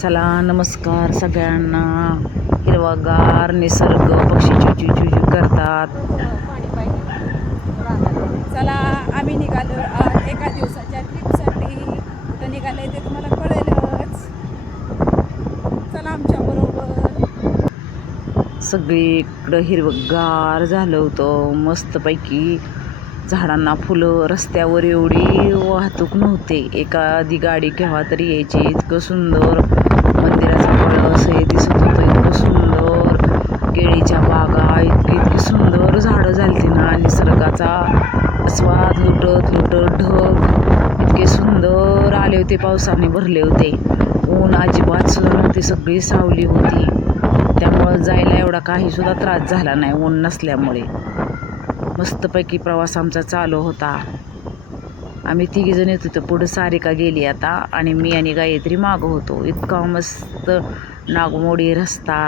चला नमस्कार सगळ्यांना. हिरवागार निसर्ग पक्षी चुचू चुचू करतात. चला आम्ही निघालो एका दिवसाच्या ट्रिपसाठी कुठं निघालंय ते तुम्हाला कळेलच. चला आमच्या बरोबर सगळीकडं हिरवगार झालं होतं मस्तपैकी. झाडांना फुलं रस्त्यावर एवढी वाहतूक नव्हते. एखादी गाडी केव्हा तरी यायची. इतकं सुंदर मंदिराचा कळस हे दिसत होतं. इतकं सुंदर केळीच्या बागा इतकी इतकी सुंदर झाडं झालती ना. निसर्गाचा स्वाद लुटत लुटत ढग. इतके सुंदर आले होते पावसाने भरले होते. ऊन अजिबात सुद्धा नव्हती. सगळी सावली होती. त्यामुळं जायला एवढा काहीसुद्धा त्रास झाला नाही ऊन नसल्यामुळे. मस्तपैकी प्रवास आमचा चालू होता. आम्ही तिघीजण येत होतो. पुढं सारिका गेली आता आणि मी आणि गायत्री मागं होतो. इतका मस्त नागमोडी रस्ता.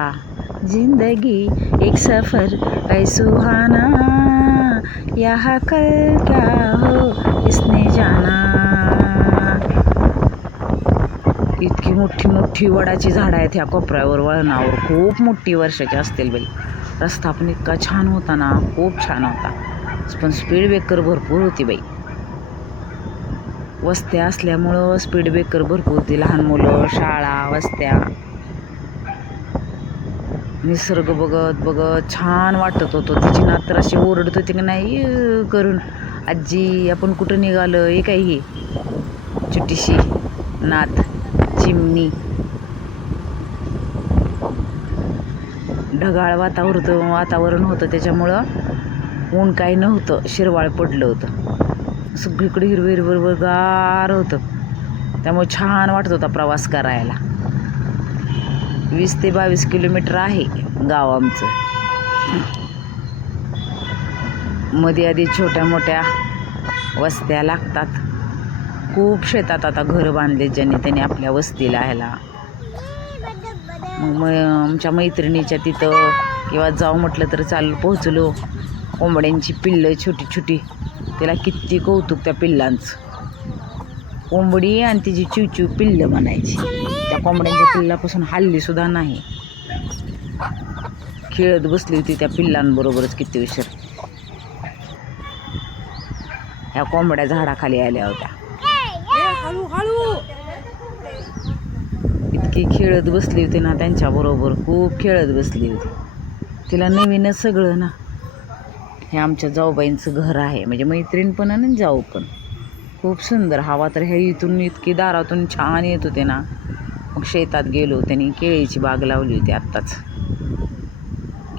जिंदगी एक सफर. है सुहाना यहाँ कल क्या हो इसने जाना. इतकी मोठी मोठी वडाची झाडं आहेत ह्या कोपऱ्यावर. वळणावर खूप मोठी वर्षाची असतील बाई. रस्ता पण इतका छान होता ना. खूप छान होता. पण स्पीड ब्रेकर भरपूर होती बाई. वस्त्या असल्यामुळं स्पीड ब्रेकर भरपूर होती. लहान मुलं शाळा वस्त्या. निसर्ग बघत बघत छान वाटत होतं. तिची नात तर अशी ओरडत होती की नाही करून आजी आपण कुठं निघालं? हे काय ही? छोटीशी नात चिमणी. ढगाळ वातावरण वातावरण होतं त्याच्यामुळं. ऊन काही नव्हतं शिरवाळ पडलं होतं. सगळीकडे हिरवं हिरवं हिरवं गार होतं. त्यामुळे छान वाटत होता प्रवास करायला. वीस ते बावीस किलोमीटर आहे गाव आमचं. मध्ये आधी छोट्या मोठ्या वस्त्या लागतात. खूप शेतात आता घरं बांधले ज्यांनी त्यांनी आपल्या वस्तीला ह्याला. मग आमच्या मैत्रिणीच्या तिथं किंवा जाऊ म्हटलं तर चाल पोहोचलो. कोंबड्यांची पिल्लं छोटी छोटी. त्याला किती कौतुक त्या पिल्लांचं. कोंबडी आणि तिची चिवचिव पिल्लं म्हणायची. त्या कोंबड्यांच्या पिल्लापासून हल्लीसुद्धा नाही. खेळत बसली होती त्या पिल्लांबरोबरच किती उशीर. ह्या कोंबड्या झाडाखाली आल्या होत्या. इतकी खेळत बसली होती ना त्यांच्याबरोबर. खूप खेळत बसली होती. तिला नवीनच सगळं ना. हे आमच्या जाऊबाईंचं घर आहे. म्हणजे मैत्रीण पण आणि जाऊ पण. खूप सुंदर हवा तर ह्या इथून इतकी दारातून छान येत होते ना. मग शेतात गेलो त्यांनी केळीची बाग लावली होती आत्ताच.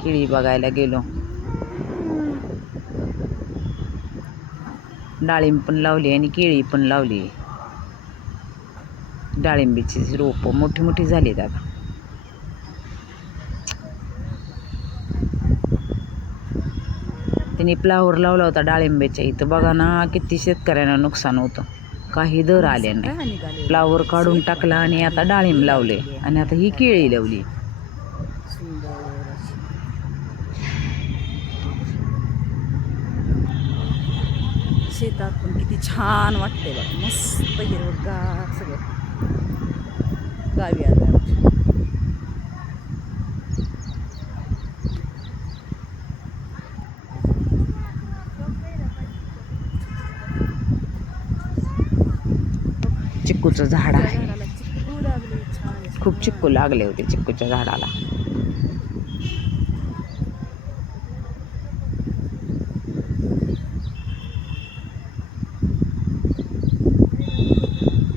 केळी बघायला गेलो. डाळिंब पण लावली आणि केळी पण लावली. डाळिंबीची रोपं मोठी मोठी झाली आता. त्यांनी फ्लावर लावला होता डाळिंब्याच्या इथं. बघा ना किती शेतकऱ्यांना नुकसान होतं. काही दर आले नाही. फ्लावर काढून टाकला आणि आता डाळिंब लावले. आणि आता ही केळी लावली. शेतात पण किती छान वाटते बघ. मस्त हिरवगार सगळं. गावी आलं आमच्या चिक्कूचं झाड आहे. झाडाला चिकू लागले छान खूप चिक्कू लागले होते चिक्कूच्या झाडाला.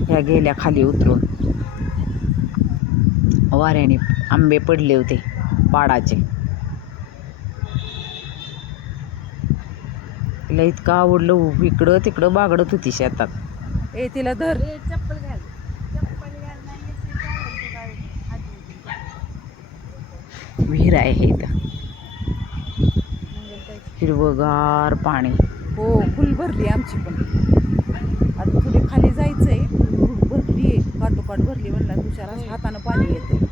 ह्या गेल्या खाली उतरून वाऱ्याने आंबे पडले होते पाडाचे. तिला इतकं आवडलं इकडं तिकडं बागडत होती शेतात. ए तिला धर. विहीर आहे इथं हिरवगार पाणी. हो फुल भरली आमची पण. आता थोडी खाली जायचंय भरली आहे. काटोकाट भरली म्हणला तुषार हातानं पाणी येते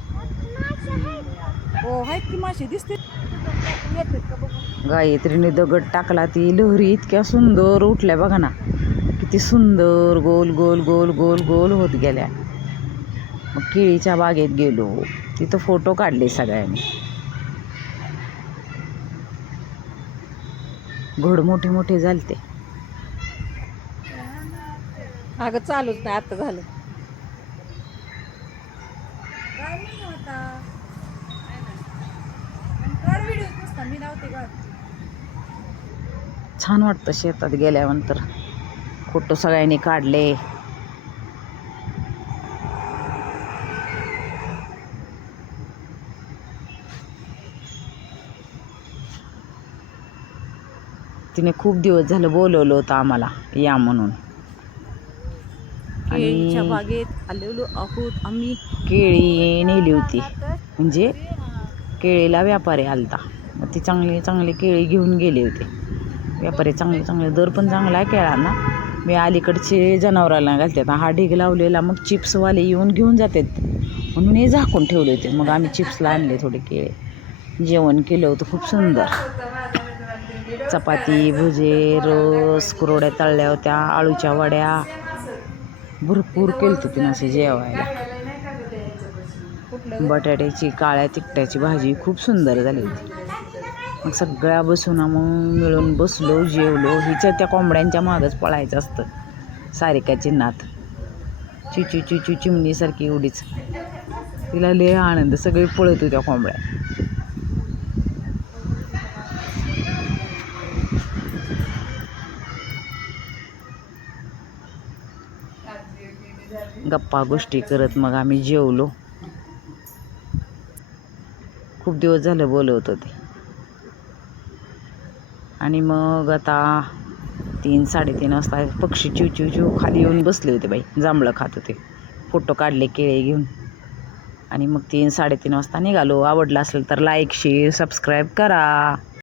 हो आहेत की मासे? दिसते. गायत्रीने दगड टाकला ती लहरी इतक्या सुंदर उठल्या बघा ना. किती सुंदर गोल गोल गोल गोल गोल होत गेल्या. मग केळीच्या बागेत गेलो. तिथं फोटो काढले सगळ्यांनी. घोड मोठे मोठे झालते. अगं चालूच नाही आता झालं. छान वाटतं शेतात गेल्यानंतर. फोटो सगळ्यांनी काढले. तिने खूप दिवस झालं बोलवलं होतं आम्हाला या म्हणून. केळीच्या आणि बागेत आलेलो आहोत आम्ही. केळी नेली होती. म्हणजे केळीला व्यापारी आलता. मग ती चांगली चांगली केळी घेऊन गेले होते. व्यापारी चांगले चांगले दर पण चांगला आहे केळांना. मी अलीकडचे जनावराला घालतात. हा ढीग लावलेला मग चिप्सवाले येऊन घेऊन जातात. म्हणून हे झाकून ठेवले होते. मग आम्ही चिप्सला आणले थोडे केळे. जेवण केलं होतं खूप सुंदर. चपाती भुजे रस कुरोड्या तळल्या होत्या आळूच्या वड्या. भरपूर केलं होतं तिनं जेवायला. बटाट्याची काळ्या तिकट्याची भाजी खूप सुंदर झाली होती. मग सगळ्या बसून मग मिळून बसलो जेवलो. हिच्या त्या कोंबड्यांच्या मागच पळायचं असतं. सारिकाची नात चिचू चिचू चिमणीसारखी एवढीच. तिला लय आनंद सगळे पळत होत्या कोंबड्या. गप्पा गोष्टी करत मग आम्ही जेवलो. खूप दिवस झालं बोलवत होते. आणि मग आता तीन साडेतीन वाजता पक्षी चिव चिव चिव खाली येऊन बसले होते बाई. जांभळं खात होते. फोटो काढले केळे घेऊन. आणि मग तीन साडेतीन वाजता निघालो. आवडलं असेल तर लाईक शेअर सबस्क्राईब करा.